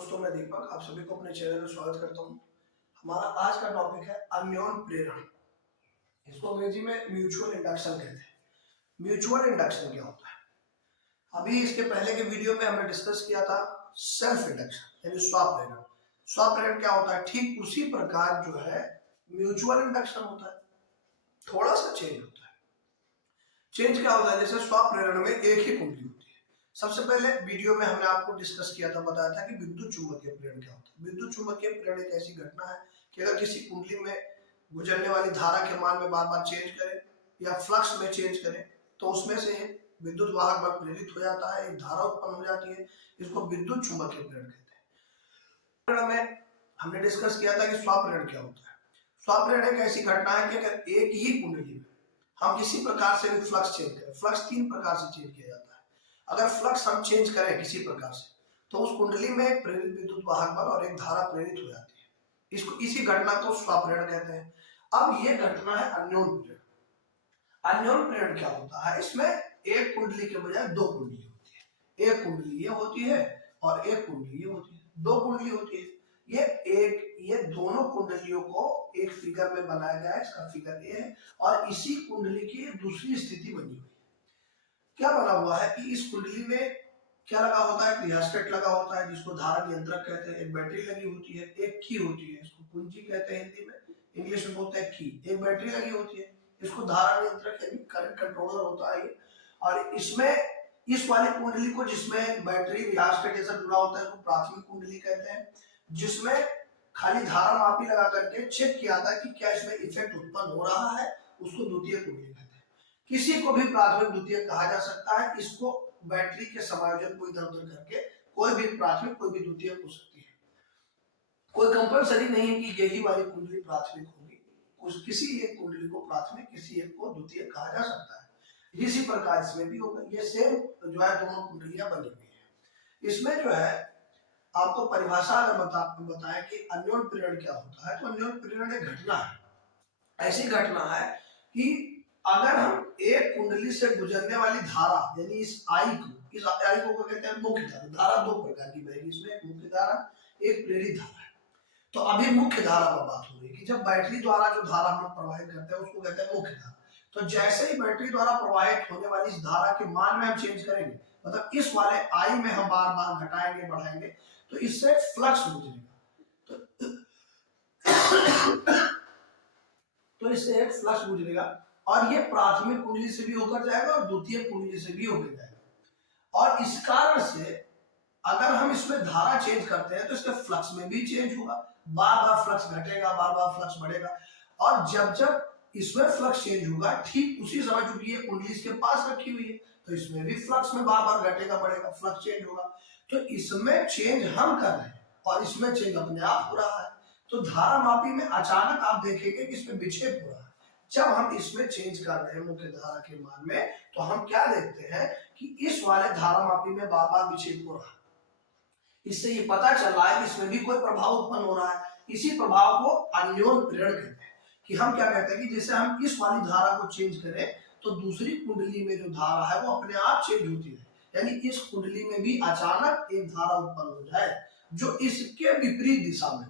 दोस्तों, मैं दीपक आप सभी को अपने चैनल में स्वागत करता हूं। हमारा आज का टॉपिक है अन्योन प्रेरण। इसको अंग्रेजी में म्यूचुअल इंडक्शन कहते हैं। म्यूचुअल इंडक्शन क्या होता है? अभी इसके पहले के वीडियो में हमने डिस्कस किया था सेल्फ इंडक्शन यानी स्वप्रेरण। स्वप्रेरण क्या होता है? ठीक उसी प्रकार जो है म्यूचुअल इंडक्शन होता है, थोड़ा सा चेंज होता है। चेंज क्या होता है? जैसे स्वप्रेरण में एक ही कुंडली होती है। सबसे पहले वीडियो में हमने आपको डिस्कस किया था, बताया था कि विद्युत चुम्बकीय प्रेरण क्या होता है। विद्युत चुम्बकीय प्रेरण एक ऐसी घटना है कि अगर किसी कुंडली में गुजरने वाली धारा के मान में बार बार चेंज करें या फ्लक्स में चेंज करें तो उसमें से विद्युत वाहक बल प्रेरित हो जाता है, एक धारा उत्पन्न हो जाती है। इसको विद्युत चुम्बकीय प्रेरण कहते हैं। प्रेरण में हमने डिस्कस किया था कि स्वप्रेरण क्या होता है। स्वप्रेरण एक ऐसी घटना है कि अगर एक ही कुंडली में हम किसी प्रकार से भी फ्लक्स चेंज करें, फ्लक्स तीन प्रकार से चेंज किया जाता है। अगर फ्लक्स हम चेंज करें किसी प्रकार से तो उस कुंडली में एक प्रेरित विद्युत वाहक बल और एक धारा प्रेरित हो जाती है। इसको इसी घटना को स्वप्रेरण कहते हैं। अब ये घटना है अन्योन प्रेरण। अन्योन प्रेरण क्या होता है? इसमें एक कुंडली के बजाय दो कुंडली होती है। एक कुंडली ये होती है और एक कुंडली ये होती है, दो कुंडली होती है। ये दोनों कुंडलियों को एक फिगर में बनाया गया है, इसका फिगर ये है और इसी कुंडली की दूसरी स्थिति बनी हुई है। क्या बना हुआ है कि इस कुंडली में क्या लगा होता है? रिहेस्टेट लगा होता है जिसको धारा नियंत्रक कहते हैं। एक बैटरी लगी होती है, एक की होती है, इसको कुंजी कहते हैं हिंदी में, इंग्लिश में बोलते हैं की। एक बैटरी लगी होती है, इसको धारा नियंत्रक यानी करंट कंट्रोलर होता है ये। और इसमें इस वाली कुंडली को जिसमें बैटरी रिहेस्टेट जैसा जुड़ा होता है उसको प्राथमिक कुंडली कहते हैं, जिसमें खाली धारा मापी लगा करके चेक किया था कि क्या इसमें इफेक्ट उत्पन्न हो रहा है, उसको द्वितीय कुंडली कहते हैं। किसी को भी प्राथमिक द्वितीय कहा जा सकता है। इसको बैटरी के समायोजन को इधर उधर करके कोई भी प्राथमिक कोई भी द्वितीय हो सकती है। कोई कंपलसरी नहीं है कि यही वाली कुंडली प्राथमिक होगी। किसी एक कुंडली को प्राथमिक, किसी एक को द्वितीय कहा जा सकता है। इसी प्रकार इसमें भी होगा। ये सेम जो है दोनों कुंडलियां बनी हुई है। इसमें जो है आपको परिभाषा अगर बताएं कि अन्योन प्रेरण क्या होता है, तो अन्योन प्रेरण एक घटना है, ऐसी घटना है कि अगर हम एक कुंडली से गुजरने वाली धारा यानी इस आई को कहते हैं मुख्य धारा। धारा दो प्रकार की बहेगी इसमें, एक मुख्य धारा, एक प्रेरित धारा है। तो अभी मुख्य धारा पर बात हो रही है कि जब बैटरी द्वारा जो धारा हम लोग प्रवाहित करते हैं उसको कहते हैं मुख्य धारा। तो जैसे ही बैटरी द्वारा प्रवाहित होने वाली इस धारा के मान में हम चेंज करेंगे, मतलब इस वाले आई में हम बार बार घटाएंगे बढ़ाएंगे, तो इससे फ्लक्स गुजरेगा। तो इससे एक फ्लक्स गुजरेगा और ये प्राथमिक कुंडली से भी होकर जाएगा और द्वितीय कुंडली से भी होकर जाएगा। और इस कारण से अगर हम इसमें धारा चेंज करते हैं तो इसके फ्लक्स में भी चेंज होगा, बार बार फ्लक्स घटेगा, बार बार फ्लक्स बढ़ेगा। और जब जब इसमें फ्लक्स चेंज होगा ठीक उसी समय चूंकि ये कुंडली इसके पास रखी हुई है तो इसमें भी फ्लक्स में बार बार घटेगा बढ़ेगा, फ्लक्स चेंज होगा। तो इसमें चेंज हम कर रहे हैं और इसमें चेंज अपने आप हो रहा है। तो धारा मापी में अचानक आप देखेंगे कि इसमें विक्षेप हो रहा है। जब हम इसमें चेंज कर रहे हैं मुख्य धारा के मान में तो हम क्या देखते हैं कि इस वाले धारा मापी में बार बार विक्षेप हो रहा है। इससे ये पता चल रहा है कि इसमें भी कोई प्रभाव उत्पन्न हो रहा है। इसी प्रभाव को अन्योन प्रेरण कहते हैं। कि हम क्या कहते हैं कि जैसे हम इस वाली धारा को चेंज करें तो दूसरी कुंडली में जो धारा है वो अपने आप चेंज होती है, यानी इस कुंडली में भी अचानक एक धारा उत्पन्न हो जाए जो इसके विपरीत दिशा में,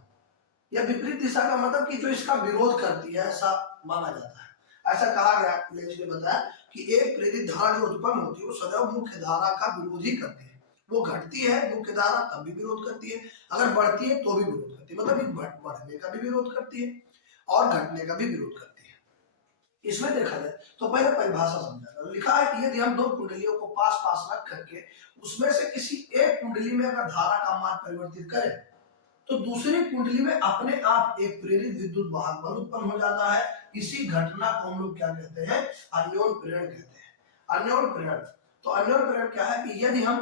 या विपरीत दिशा का मतलब कि जो इसका विरोध करती है, ऐसा माना जाता है। ऐसा कहा गया, लेंज ने बताया कि एक प्रेरित धारा जो उत्पन्न होती है वो सदैव मुख्य धारा का विरोध ही करती है। वो घटती है मुख्य धारा तब भी विरोध करती है, अगर बढ़ती है तो भी विरोध करती है। मतलब बढ़ने का भी विरोध करती है और घटने का भी विरोध करती है। इसमें देखा जाए तो पहले परिभाषा समझा। लिखा है कि यदि हम दो कुंडलियों को पास पास रख करके उसमें से किसी एक कुंडली में अगर धारा का मान परिवर्तित करें तो दूसरी कुंडली में अपने आप एक प्रेरित विद्युत वाहक बल उत्पन्न हो जाता है। इसी घटना को हम लोग क्या कहते हैं? अन्योन प्रेरण कहते हैं। अन्योन प्रेरण, तो अन्योन प्रेरण क्या है कि यदि हम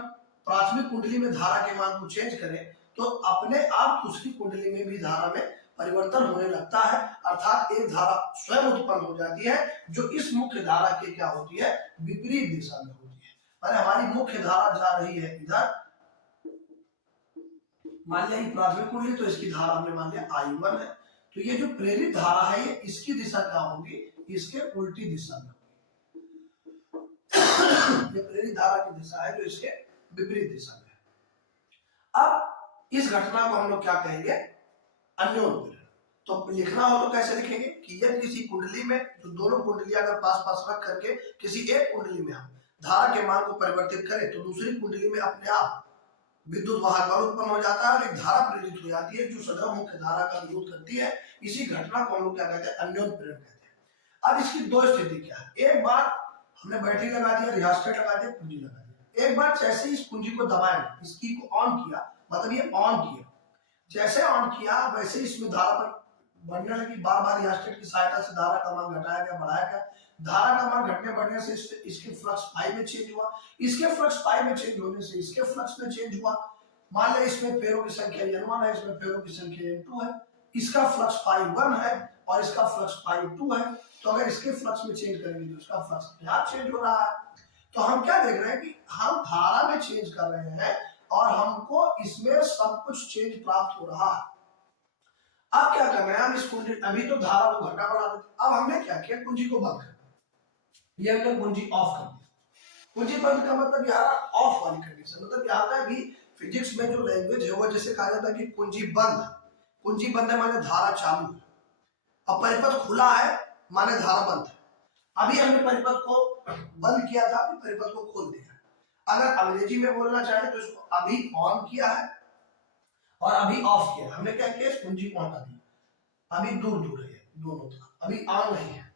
प्राथमिक कुंडली में धारा के मान को चेंज करें तो अपने आप दूसरी कुंडली में भी धारा में परिवर्तन होने लगता है, अर्थात एक धारा स्वयं उत्पन्न हो जाती है जो इस मुख्य धारा के क्या होती है? विपरीत दिशा में होती है। माने हमारी मुख्य धारा जा रही है इधर, मान लिया प्राथमिक कुंडली, तो इसकी धारा हमने मान लिया I1 है, तो ये जो प्रेरित धारा है ये इसकी दिशा क्या होगी? इसके उल्टी दिशा में होगी। ये प्रेरित धारा की दिशा है जो इसके विपरीत दिशा में है। अब इस घटना को हम लोग क्या कहेंगे, अन्योन प्रेरण। तो लिखना हो तो कैसे लिखेंगे कि यदि किसी कुंडली में जो दोनों कुंडलियां अगर पास पास रख करके किसी एक कुंडली में हम धारा के मान को परिवर्तित करें तो दूसरी कुंडली में अपने आप विद्युत वाहक बल उत्पन्न हो जाता है और एक धारा प्रेरित हो जाती है जो सदैव मुख्य धारा का विरोध करती है। इसी घटना को हम लोग क्या कहते हैं, अन्योन प्रेरण कहते हैं। अब इसकी दो स्थिति क्या है, एक बार हमने बैटरी लगा दिया, रिहास्टेट लगा दिया, कुंजी लगा दिया, एक बार जैसे इस कुंजी को दबाएंगे, इस की को ऑन किया, मतलब ये ऑन किया, जैसे ऑन किया वैसे इसमें धारा बढ़ने लगी, बार बार रिहास्टेट की सहायता से धारा का मान घटाया गया, बढ़ाया गया, धारा का मान घटने बढ़ने से इसके फ्लक्स पाई में चेंज हुआ, इसके फ्लक्स पाई में चेंज होने से इसके फ्लक्स में चेंज हुआ। मान ले इसमें फेरों की संख्या n1 है, इसमें फेरों की संख्या n2 है, इसका फ्लक्स पाई 1 है और इसका फ्लक्स पाई 2 है, तो अगर इसके फ्लक्स में चेंज करेंगे तो इसका फ्लक्स अपने आप चेंज हो रहा है। तो हम क्या देख रहे हैं कि हम धारा में चेंज कर रहे हैं और हमको इसमें सब कुछ चेंज प्राप्त हो रहा है। अब क्या करना है, हम इस कुंजी, अभी तो धारा को घटा बढ़ा देते, अब हमने क्या किया, कुंजी को बंद कर दिया, ये हमने कुंजी ऑफ कर दी। कुंजी बंद का मतलब यहाँ ऑफ वाली कंडीशन, मतलब क्या होता है अभी फिजिक्स में जो लैंग्वेज है वो जैसे कहा जाता है कि कुंजी बंद है, कुंजी बंद है माने धारा चालू है, अब परिपथ खुला है माने धारा बंद है। अभी हमने परिपथ को बंद किया था, अभी परिपथ को खोल दिया। अगर अंग्रेजी में बोलना चाहे तो इसको अभी ऑन किया है और अभी ऑफ किया। हमने क्या किया, कुंजी को हटा दिया, अभी दूर दूर है दोनों तरफ, अभी ऑन नहीं है।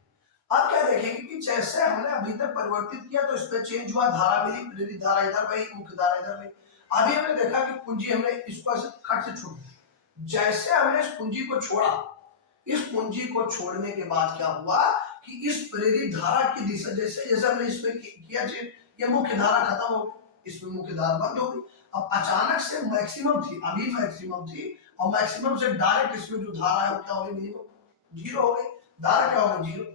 अब क्या देखेंगे कि जैसे हमने अभी तक परिवर्तित किया तो इस पे चेंज हुआ, धारा मिली, प्रेरित धारा इधर बही, मुख्य धारा इधर बही। अभी हमने देखा कि कुंजी हमने इसको ऐसे कट से छोड़ दी, जैसे हमने इस कुंजी को छोड़ा, इस कुंजी को छोड़ने के बाद क्या हुआ कि इस प्रेरित धारा की दिशा जैसे जैसे हमने इसमें किया, ये मुख्य धारा खत्म हो गई, इसमें मुख्य धारा बंद हो गई। अब अचानक से मैक्सिमम थी, अभी मैक्सिमम थी और मैक्सिमम से डायरेक्ट इसमें जो धारा है वो क्या हो गई, मिनिमम, जीरो हो गई, धारा क्या हो गई, जीरो।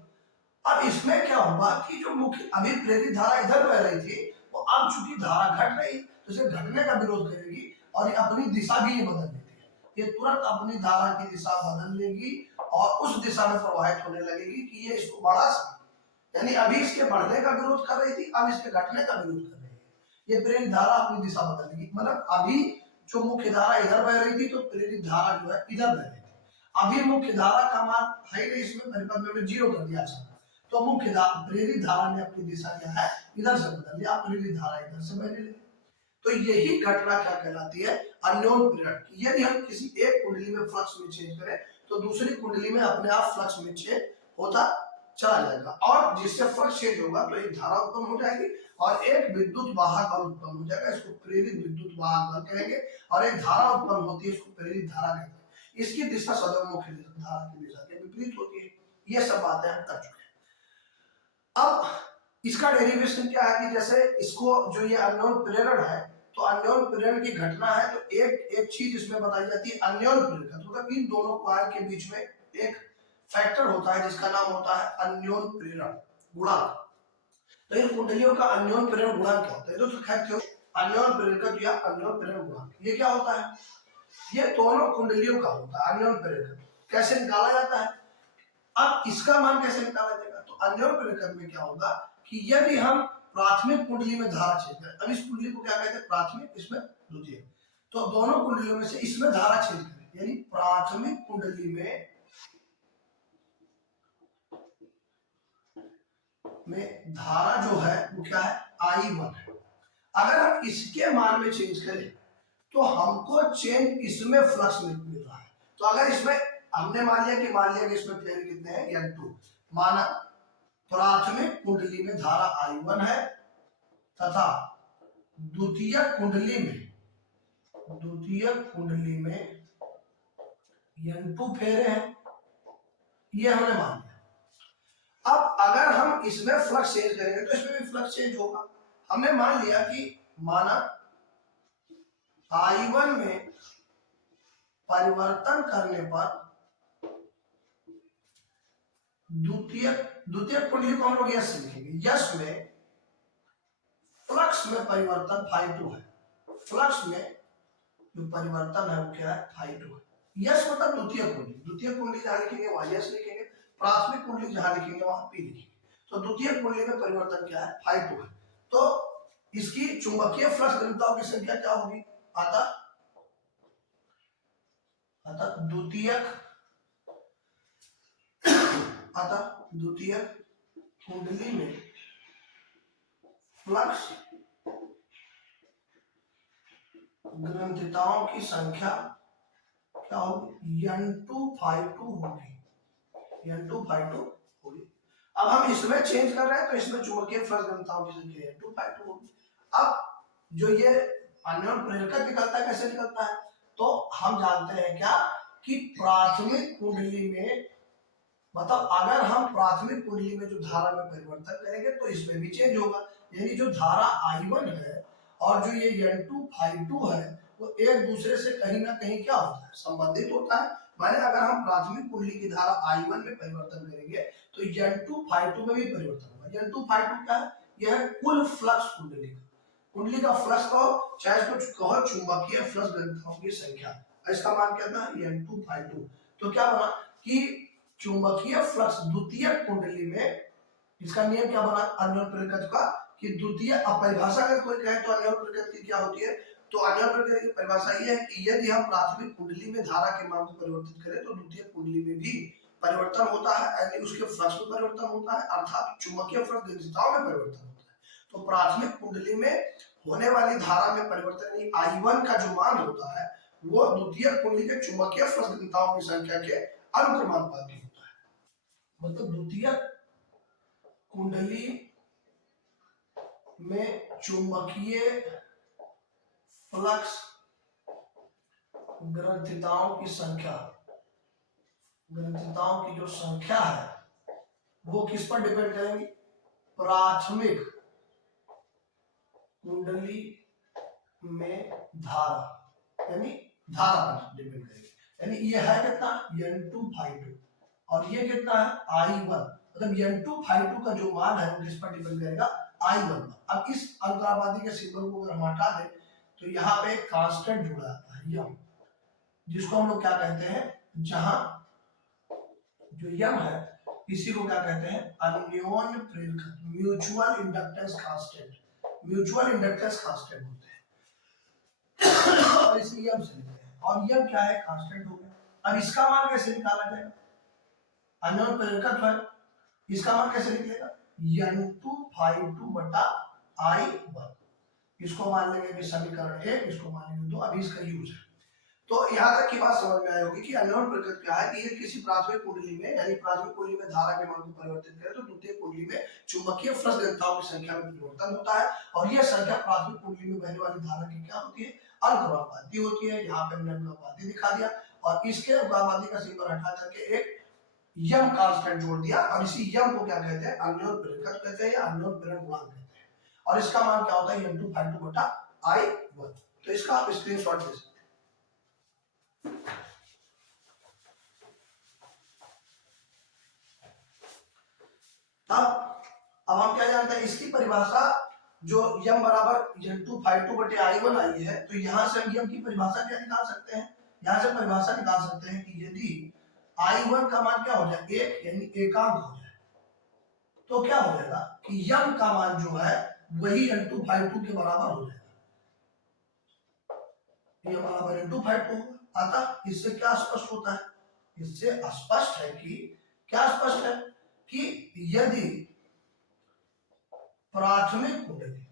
अब इसमें क्या हुआ कि जो मुख्य अभी प्रेरित धारा इधर बह रही थी वो अब चूंकि धारा घट रही तो इसे घटने का विरोध करेगी और ये अपनी दिशा भी ये बदल देती है, ये तुरंत अपनी धारा की दिशा बदल लेगी और उस दिशा में प्रवाहित होने लगेगी कि ये इसको बढ़ा सके। यानी अभी इसके बढ़ने का विरोध कर रही थी, अब इसके घटने का विरोध कर रही है, ये प्रेरित धारा अपनी दिशा बदल लेगी। मतलब अभी जो मुख्य धारा इधर बह रही थी तो प्रेरित धारा जो है इधर बह रही थी, अभी मुख्य धारा का मान है नहीं, इसमें परिपथ में जीरो कर दिया था, तो मुख्य प्रेरित धारा ने अपनी दिशा क्या है इधर से बदल दिया, प्रेरित धारा इधर से बहने लगी। तो यही घटना क्या कहलाती है, अन्योन प्रेरण। यदि हम किसी एक कुंडली में फ्लक्स में चेंज करें तो दूसरी कुंडली में अपने आप फ्लक्स में चेंज होता चला जाएगा और जिससे फ्लक्स चेंज होगा तो एक धारा उत्पन्न हो जाएगी और एक विद्युत वाहक बल उत्पन्न हो जाएगा, इसको प्रेरित विद्युत वाहक बल कहेंगे, और एक धारा उत्पन्न होती है इसको प्रेरित धारा कहते हैं। इसकी दिशा सदैव मुख्य धारा की दिशा के विपरीत होती है। ये सब बातें हम कर चुके हैं। अब इसका डेरिवेशन क्या है कि जैसे इसको जो ये अन्योन प्रेरण है तो अन्योन प्रेरण की घटना है तो एक एक चीज इसमें बताई जाती है अन्योन प्रेरण, मतलब इन दोनों कॉइल के बीच में एक फैक्टर होता है जिसका नाम होता है अन्योन प्रेरण गुणांक। तो इन कुंडलियों का अन्योन प्रेरण गुणांक क्या होता है, तो कहते हो अन्योन प्रेरण का या अन्योन प्रेरण गुणांक, ये क्या होता है, ये दोनों कुंडलियों का होता है अन्योन प्रेरण। कैसे निकाला जाता है, अब इसका मान कैसे निकाला जाएगा, तो अन्योन प्रेरक में क्या होगा कि यदि हम प्राथमिक कुंडली में धारा चेंज करें, अब इस कुंडली को क्या कहते हैं प्राथमिक, इसमें द्वितीय, तो दोनों कुंडलियों में से इसमें धारा चेंज करें, यानी प्राथमिक कुंडली में धारा जो है वो क्या है I1 है। अगर हम इसके मान में चेंज करें तो हमको चेंज इसमें फ्लक्स मिल रहा है। तो अगर इसमें हमने मान लिया कि इसमें फेर कितने हैं N2, माना प्राथमिक कुंडली में धारा I1 है तथा द्वितीय कुंडली में N2 फेरे हैं, ये हमने मान लिया। अब अगर हम इसमें फ्लक्स चेंज करेंगे तो इसमें भी फ्लक्स चेंज होगा। हमने मान लिया कि माना I1 में परिवर्तन करने पर द्वितीय कुंडली को हम लोग यस लिखेंगे, यस में फ्लक्स में परिवर्तन phi2 है, फ्लक्स में जो परिवर्तन है वो क्या है phi2 है। यस मतलब द्वितीय कुंडली जहां लिखेंगे वहां यस लिखेंगे, प्राथमिक कुंडली जहां लिखेंगे वहां पी लिखेंगे। तो द्वितीय कुंडली में परिवर्तन क्या है phi2 है, तो इसकी चुंबकीय फ्लक्स घनताओं की संख्या क्या होगी, आता अतः द्वितीयक कुंडली में फ्लक्स ग्रंथिताओं की संख्या क्या होगी, N252 होगी, N252 होगी। अब हम इसमें चेंज कर रहे हैं तो इसमें चुंबकीय फ्लक्स घनताओं की संख्या N252 होगी। अब जो ये अन्योन प्रेरक निकलता है, कैसे निकलता है, तो हम जानते हैं क्या कि प्राथमिक कुंडली में, मतलब अगर हम प्राथमिक कुंडली में जो धारा में परिवर्तन करेंगे तो इसमें भी चेंज होगा, यानी जो धारा I1 है और जो ये N252 है वो एक दूसरे से कहीं ना कहीं क्या होता है, संबंधित होता है। माने अगर हम प्राथमिक कुंडली की धारा I1 में परिवर्तन करेंगे तो N252 में भी परिवर्तन होगा। N252 क्या है, यह है कुल फ्लक्स कुंडली का फ्लक्स कहो चाहे कुछ कहो, चुंबकीय फ्लक्स घनताओं की संख्या, इसका मान क्या था, N252। तो क्या बना कि चुंबकीय फ्लक्स द्वितीयक कुंडली में, इसका नियम क्या बना अन्योन प्रेरकत्व का, कि द्वितीय अपरिभाषा अगर कोई कहे तो अन्योन प्रेरकत्व की क्या होती है, तो अन्योन प्रेरकत्व की परिभाषा ये है कि यदि हम प्राथमिक कुंडली में धारा के मान को परिवर्तित करें तो द्वितीय कुंडली में भी परिवर्तन होता है, यानी उसके फ्लक्स में परिवर्तन होता है, अर्थात चुंबकीय फ्लक्स घनताओं में परिवर्तन होता है। तो प्राथमिक कुंडली में होने वाली धारा में परिवर्तन, यानी I1 का जो मान होता है वो द्वितीय कुंडली के चुंबकीय फ्लक्स घनताओं की संख्या के अनुक्रमानुपाती होता है। मतलब द्वितीय कुंडली में चुंबकीय फ्लक्स ग्रंथिताओं की संख्या, ग्रंथिताओं की जो संख्या है वो किस पर डिपेंड करेंगी, प्राथमिक कुंडली में धारा, यानी धारा पर डिपेंड करेगी। यानी ये है कितना N252 और ये कितना है I1, मतलब N252 का जो मान है वो किस पर डिपेंड करेगा, I1 पर। अब इस अनुक्रमानुपाती के सिंबल को अगर हम हटा दें तो यहाँ पे एक कांस्टेंट जुड़ा जाता है यम, जिसको हम लोग क्या कहते हैं, जहां जो यम है इसी को क्या कहते हैं, अन्योन प्रेरकत्व, mutual inductance constant, mutual inductance constant होते हैं और इसे यम से लिखते हैं, और यम क्या है, कांस्टेंट हो गया। अब इसका मान कैसे निकाला जाएगा, अन्योन प्रेरकत्व है, इसका मान कैसे निकलेगा, N252 बटा I1, इसको मान लेंगे कि समीकरण 1, इसको मान लेंगे 2, अभी इसका यूज है। तो यहाँ तक की बात समझ में आई होगी कि अन्योन प्रेरकत्व क्या है, कि ये किसी प्राथमिक कुंडली में, यानी प्राथमिक कुंडली में धारा के मान को परिवर्तित करें तो द्वितीय कुंडली में चुंबकीय फ्लक्स घनताओं की संख्या में परिवर्तन होता है, और यह संख्या प्राथमिक कुंडली में बहने वाली धारा की क्या होती है, अनुक्रमानुपाती होती है। यहाँ पे हमने अनुक्रमानुपाती दिखा दिया और इसके अनुक्रमानुपाती का सिंबल हटा करके एक यम कांस्टेंट जोड़ दिया, और इसी यम को क्या कहते हैं, अन्योन प्रेरकत्व कहते हैं या अन्योन प्रेरण गुणांक कहते हैं, और इसका मान क्या होता है, N252 बटा I1। तो इसका आप स्क्रीनशॉट ले सकते हैं। अब हम क्या जानते हैं, इसकी परिभाषा जो यम बराबर N252 बटे I1 आई है, तो यहां से हम यम की परिभाषा क्या निकाल सकते हैं, यहां से परिभाषा निकाल सकते हैं कि यदि I1 का मान क्या हो जाए, 1 यानी एकांक हो जाए, तो क्या हो जाएगा कि यम का मान जो है वही N252 के बराबर हो जाएगा, यम बराबर N252 होगा। अतः इससे क्या स्पष्ट होता है, इससे स्पष्ट है कि क्या स्पष्ट है कि यदि प्राथमिक कुंडली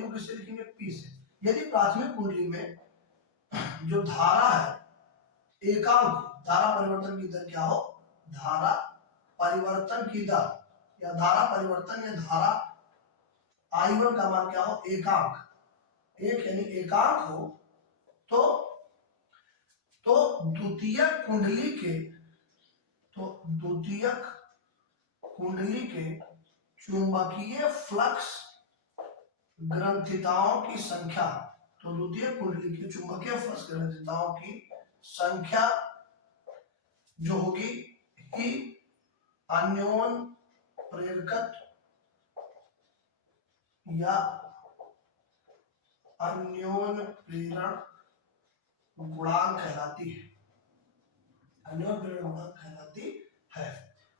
को किससे लिखेंगे, P से, यदि प्राथमिक कुंडली में जो धारा है एकांक, धारा परिवर्तन की दर क्या हो, धारा परिवर्तन की दर या धारा परिवर्तन या धारा I1 का मान क्या हो, एकांक, 1 यानी एकांक हो, तो द्वितीयक कुंडली के चुंबकीय फ्लक्स ग्रंथिताओं की संख्या, तो द्वितीय कुंडली की चुंबकीय फ्लक्स ग्रंथिताओं की संख्या जो होगी कि अन्योन प्रेरकत्व या अन्योन प्रेरण गुणांक कहलाती है, अन्योन प्रेरण गुणांक कहलाती है।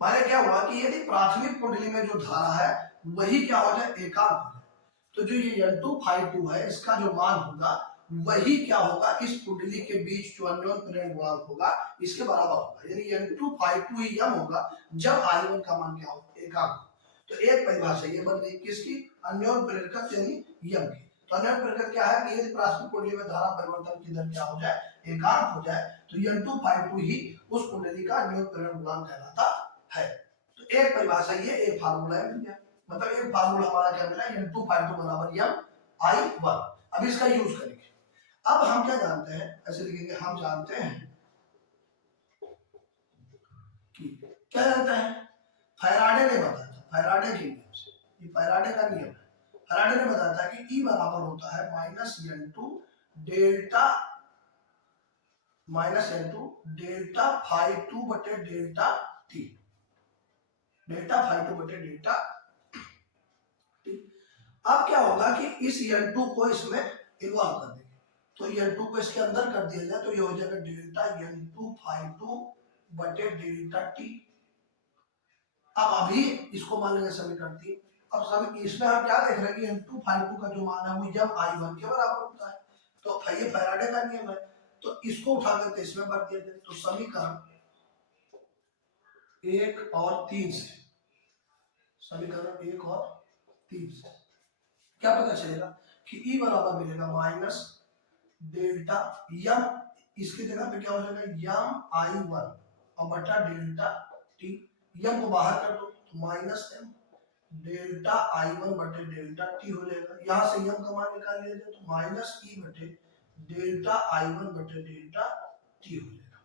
माने क्या हुआ कि यदि प्राथमिक कुंडली में जो धारा है वही क्या हो जाए, एकांक हो जाए, तो जो ये N252 है इसका जो मान होगा वही क्या होगा, इस कुंडली के बीच जो अन्योन प्रेरण गुणांक होगा इसके बराबर होगा, यानी N2 ही यम होगा जब I1 का मान क्या हो, एकांक। तो एक परिभाषा ये बन गई किसकी, अन्योन प्रेरकत्व यानी यम की। तो अन्योन प्रेरकत्व क्या है कि यदि प्राथमिक कुंडली में धारा परिवर्तन की दर क्या हो जाए, एकांक हो जाए, तो N2 ही उस कुंडली का अन्योन प्रेरण गुणांक कहलाता है। तो एक परिभाषा ये, एक फार्मूला मिल गया, मतलब एक फार्मूला हमारा क्या मिला, N2 बराबर यम I1। अब इसका यूज करेंगे। अब हम क्या जानते हैं, ऐसे लिखेंगे, हम जानते हैं कि क्या जानते हैं, फैराडे ने बताया था, फैराडे के नियम से, ये फैराडे का नियम है। फैराडे ने बताया था कि E बराबर होता है -N2 डेल्टा डेल्टा phi2 बटे डेल्टा T, डेल्टा phi2 बटे डेल्टा T। अब क्या होगा कि इस N2 को इसमें इन्वॉल्व कर देंगे, तो N2 को इसके अंदर कर दिया जाए तो ये हो जाएगा डेल्टा N2 phi2 बटे डेल्टा T। अब अभी इसको मान लेंगे समीकरण 3। अब सभी इसमें हम क्या देख रहे हैं कि N2 phi2 का जो मान है वो जब I1 के बराबर होता है, तो ये फैराडे का नियम है, तो इसको उठा करके इसमें भर दिया जाए, तो समीकरण 1 और 3 से, समीकरण 1 और 3 से क्या पता चलेगा कि E बराबर मिलेगा माइनस डेल्टा यम, इसकी जगह पे क्या हो जाएगा यम I1 और बटा डेल्टा T, यम को बाहर कर दो तो माइनस एम डेल्टा I1 बटे डेल्टा T हो जाएगा। यहां से यम का मान निकाल लिया जाए तो माइनस E बटे डेल्टा I1 बटे डेल्टा T हो जाएगा।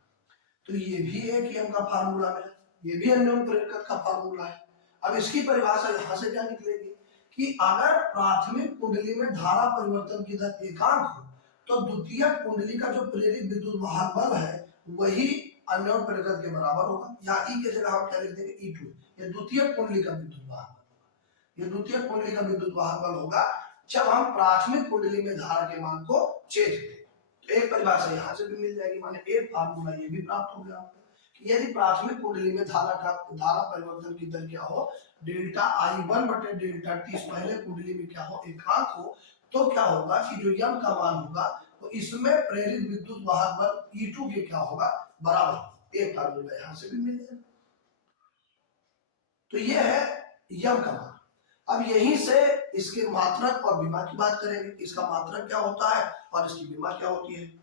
तो ये भी एक यम का फार्मूला मिला, ये भी अन्योन प्रेरकत्व का फार्मूला है। अब इसकी परिभाषा यहां से क्या निकलेगी कि अगर प्राथमिक कुंडली में धारा परिवर्तन की दर एकांक हो तो द्वितीय कुंडली का जो प्रेरित विद्युत वाहक बल है वही अन्योन प्रेरकत्व के बराबर होगा। यहाँ ई की जगह हम क्या लिख देंगे E2, ये द्वितीय कुंडली का विद्युत वाहक बल होगा, ये द्वितीय कुंडली का विद्युत वाहक बल होगा जब हम प्राथमिक कुंडली में धारा के मान को चेंज करें। तो एक परिभाषा यहाँ से भी मिल जाएगी, माने एक फार्मूला ये भी प्राप्त हो गया आपको कि यदि प्राथमिक कुंडली में धारा परिवर्तन की दर क्या हो, डेल्टा I1 बटे डेल्टा T पहले कुंडली में क्या हो, एकांक हो, तो क्या होगा कि जो यम का मान होगा तो इसमें प्रेरित विद्युत वाहक बल E2 के क्या होगा, बराबर। एक फार्मूला यहां से भी मिल जाएगा। तो ये है यम का मान। अब यहीं से इसके मात्रक और विमा की बात करेंगे, इसका मात्रक क्या होता है और इसकी विमा क्या होती है।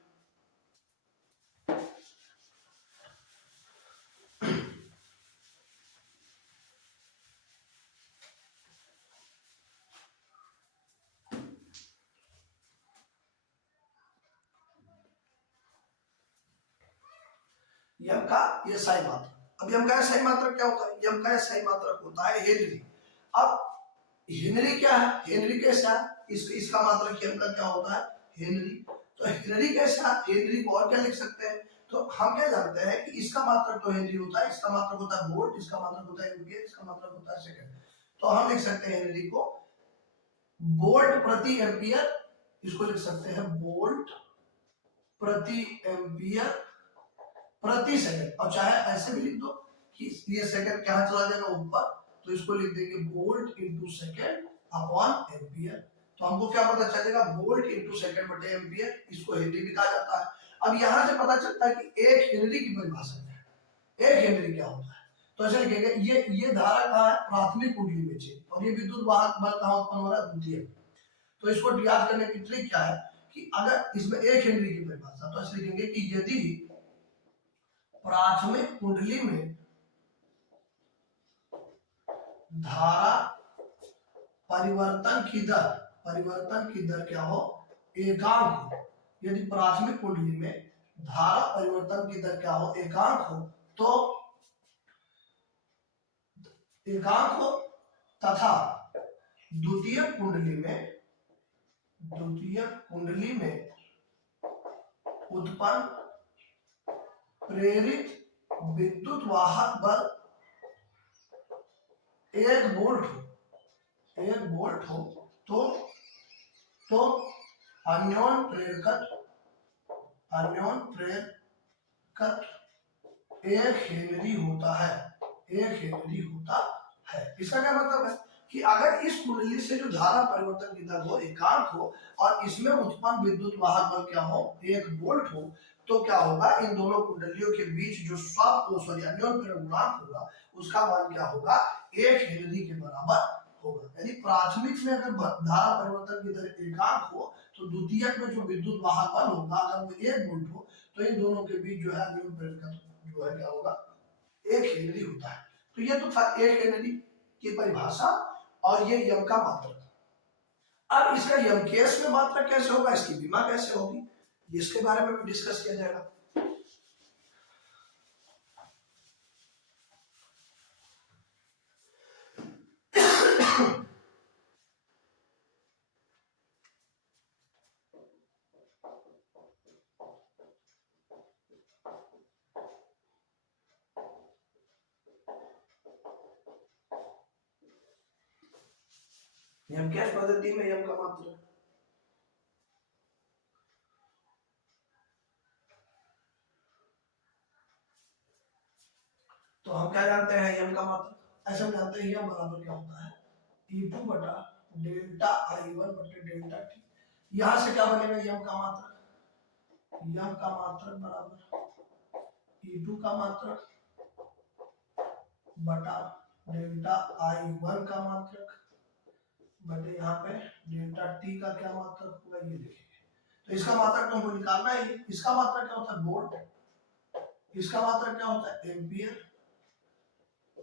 यम का ये सही मात्रक, अब यम का सही मात्रक क्या होता है, यम का सही मात्रक होता है हेनरी। अब हेनरी क्या है, हेनरी कैसा है, इसका मात्रक यम का क्या होता है, हेनरी। तो हेनरी कैसा, हेनरी को और क्या लिख सकते हैं, तो हम क्या जानते हैं कि इसका मात्रक तो हेनरी होता है, इसका मात्रक होता है वोल्ट, इसका मात्रक होता है एम्पीयर, इसका मात्रक होता है सेकंड। तो हम लिख सकते हैं हेनरी को वोल्ट प्रति एम्पीयर, इसको लिख सकते हैं वोल्ट प्रति एम्पीयर प्रति सेकंड, और चाहे ऐसे भी लिख दो कि ये सेकंड क्या चला जाएगा ऊपर, तो इसको लिख देंगे volt into second upon ampere. तो हमको क्या पता चलेगा, वोल्ट इनटू सेकंड बटे एम्पीयर, इसको हेनरी भी कहा जाता है। अब यहां से पता चलता है कि एक हेनरी की परिभाषा क्या है, एक हेनरी क्या होता है, तो ऐसे लिखेंगे ये धारा कहाँ है, प्राथमिक कुंडली में है, और ये विद्युत वाहक बल कहाँ उत्पन्न हो रहा है, द्वितीय। तो इसको याद करने की ट्रिक क्या है कि अगर इसमें एक हेनरी की परिभाषा, तो ऐसे लिखेंगे कि यदि प्राथमिक कुंडली में धारा परिवर्तन की दर क्या हो, एकांक हो, यदि प्राथमिक कुंडली में धारा परिवर्तन की दर क्या हो, एकांक हो, तो एकांक हो तथा द्वितीय कुंडली में उत्पन्न प्रेरित विद्युत वाहक बल 1 वोल्ट हो तो अन्योन प्रेरकत्व 1 हेनरी होता है, 1 हेनरी होता है। इसका क्या मतलब है कि अगर इस कुंडली से जो धारा परिवर्तन की दर हो एकांक हो और इसमें उत्पन्न विद्युत वाहक बल क्या हो, 1 वोल्ट हो, तो क्या होगा, इन दोनों कुंडलियों के बीच जो अन्योन प्रेरण गुणांक होगा उसका मान क्या होगा, 1 हेनरी के बराबर होगा। यानी प्राथमिक में अगर धारा परिवर्तन की दर एकांक हो तो द्वितीयक में जो विद्युत वाहक बल होगा अगर वो 1 वोल्ट हो तो इन दोनों के बीच जो है अन्योन प्रेरण का जो है क्या होगा, 1 हेनरी होता है। तो ये तो था 1 हेनरी की परिभाषा और ये यम का मात्रक। अब इसका यम केस में मात्रक कैसे होगा, इसकी बीमा कैसे होगी, इसके बारे में भी डिस्कस किया जाएगा। यम केस पद्धति में यम का मात्रक, तो हम क्या जानते हैं यम का मात्रक, ऐसा जानते हैं यम बराबर क्या होता है, E2 बटा डेल्टा I1 बटे डेल्टा टी। यहां से क्या बनेगा यम का मात्रक, यम का मात्रक बराबर E2 का मात्रक बटा डेल्टा I1 का मात्रक बटे यहाँ पे डेल्टा टी का क्या मात्रक होगा, ये लिखेंगे। तो इसका मात्रक तो हमको निकालना है, इसका मात्रक क्या होता है वोल्ट, इसका मात्रक क्या होता है एम्पियर,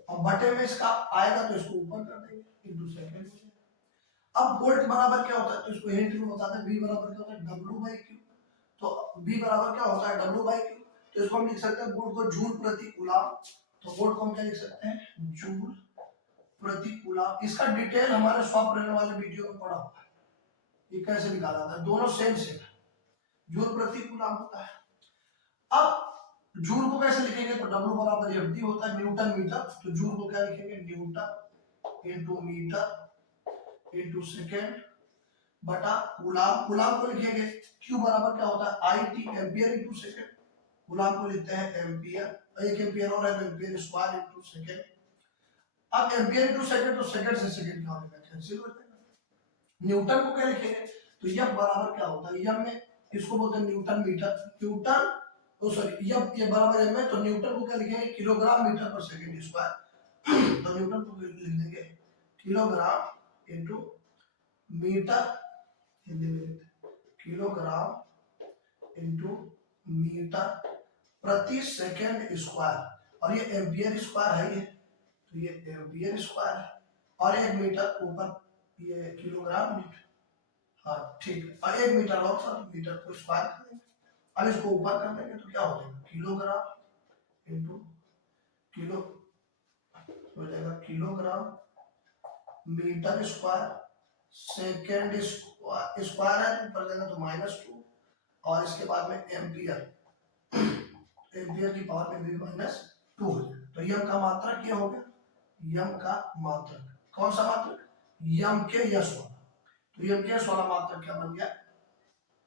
और बटे में इसका आएगा तो इसको ऊपर कर देंगे इनटू सेकंड। अब वोल्ट बराबर क्या होता है तो इसको हिंट में बताते हैं, V बराबर क्या होता है W/Q। तो V बराबर क्या होता है W/Q, तो इसको हम लिख सकते हैं वोल्ट को जूल प्रति कूलम, तो वोल्ट को हम क्या लिख सकते हैं जूल प्रति कूलम। इसका डिटेल हमारे स्वप्रेरण वाले वीडियो में पढ़ा हुआ है, ये कैसे निकाला था, दोनों सेम सेम जूल प्रति कूलम होता है। अब जूल को कैसे लिखेंगे तो W बराबर FD होता है न्यूटन मीटर, तो जूल को क्या लिखेंगे newton into meter into second बटा कूलम, कूलम को लिखेंगे Q बराबर क्या होता है IT ampere into second, coulomb को लिखते हैं एम्पियर, 1 एम्पियर और है तो एम्पियर स्क्वायर इनटू सेकेंड। अब एम्पियर इनटू सेकेंड तो सेकेंड से सेकेंड क्या होगा कैंसिल हो जाएगा। न्यूटन को क्या लिखेंगे तो यह बराबर क्या होता है, यह में इसको बोलते हैं न्यूटन मीटर, न्यूटन सॉरी ये बराबर है में, तो न्यूटन को क्या लिखेंगे किलोग्राम मीटर पर सेकंड स्क्वायर, तो न्यूटन को लिख देंगे किलोग्राम इनटू मीटर, हिंदी में लिखते हैं किलोग्राम इनटू मीटर प्रति सेकंड स्क्वायर, और ये एम्पियर स्क्वायर है ये, तो ये एम्पियर स्क्वायर है, और 1 मीटर ऊपर ये किलोग्राम मीटर, हाँ ठीक, और 1 मीटर और था मीटर को स्क्वायर कर देंगे। अब इसको ऊपर कर देंगे तो क्या हो जाएगा किलोग्राम इनटू किलो हो जाएगा kilogram meter square second square है, ऊपर जाएगा तो -2, और इसके बाद में एम्पियर, एम्पियर की पावर में भी -2 हो जाएगा। तो यम का मात्रक ये हो गया, यम का मात्रक कौन सा मात्रक, यम के यस वाला, तो यम के यस वाला मात्रक क्या बन गया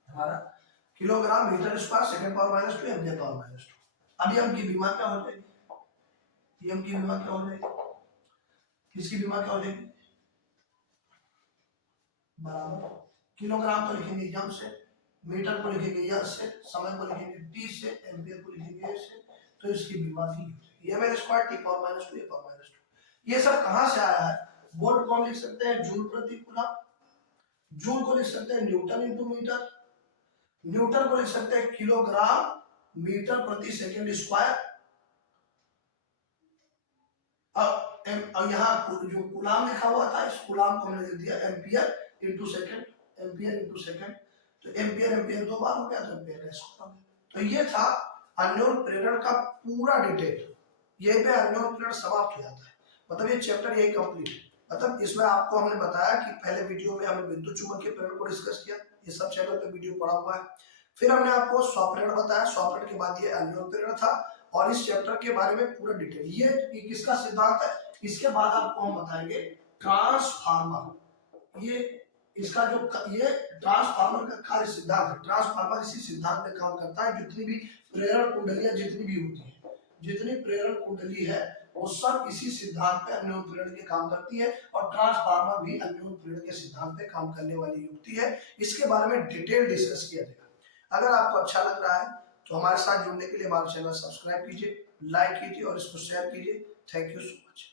हमारा kilogram meter square second power -2 ampere power -2। अब यम की बीमा क्या हो जाएगी, यम की बीमा क्या हो जाएगी, किसकी बीमा क्या हो जाएगी बराबर किलोग्राम को लिखेंगे यम से, मीटर को लिखेंगे यस से, समय को लिखेंगे टी से, एम्पियर को लिखेंगे ए से, तो इसकी बीमा भी यम स्क्वायर टी पावर -2 ए पावर -2। ये सब कहां से आया है, वोल्ट को हम लिख सकते हैं जूल प्रति कूलम, जूल को लिख सकते हैं न्यूटन इनटू मीटर, न्यूटन को लिख सकते हैं किलोग्राम मीटर प्रति सेकंड स्क्वायर, और यहाँ जो कूलम लिखा हुआ था इस कूलम को हमने लिख दिया ampere into second, ampere into second, तो एम्पियर एम्पियर 2 बार हो गया तो एम्पियर का स्क्वायर। तो ये था अन्योन प्रेरण का पूरा डिटेल, ये पे अन्योन प्रेरण समाप्त हो जाता है, मतलब ये चैप्टर यही कंप्लीट है। मतलब इसमें आपको हमने बताया कि पहले वीडियो में हमने विद्युत चुंबकीय प्रेरण को डिस्कस किया, ये सब चैनल पे वीडियो पड़ा हुआ है। फिर हमने आपको स्वप्रेरण बताया, स्वप्रेरण के बाद ये अन्योन प्रेरण था, और इस चैप्टर के बारे में पूरा डिटेल, ये किसका सिद्धांत है, इसके बाद आपको हम बताएंगे ट्रांसफार्मर, ये इसका जो ये ट्रांसफार्मर का कार्य सिद्धांत है, ट्रांसफार्मर इसी सिद्धांत में काम करता है, जितनी भी प्रेरण कुंडलियां जितनी भी होती है, जितनी प्रेरण कुंडली है वो सब इसी सिद्धांत पे अन्योन प्रेरण के काम करती है, और ट्रांसफार्मर भी अन्योन प्रेरण के सिद्धांत पे काम करने वाली युक्ति है। इसके बारे में डिटेल डिस्कस किया जाएगा। अगर आपको अच्छा लग रहा है तो हमारे साथ जुड़ने के लिए हमारा चैनल सब्सक्राइब कीजिए, लाइक कीजिए और इसको शेयर कीजिए। Thank you so much.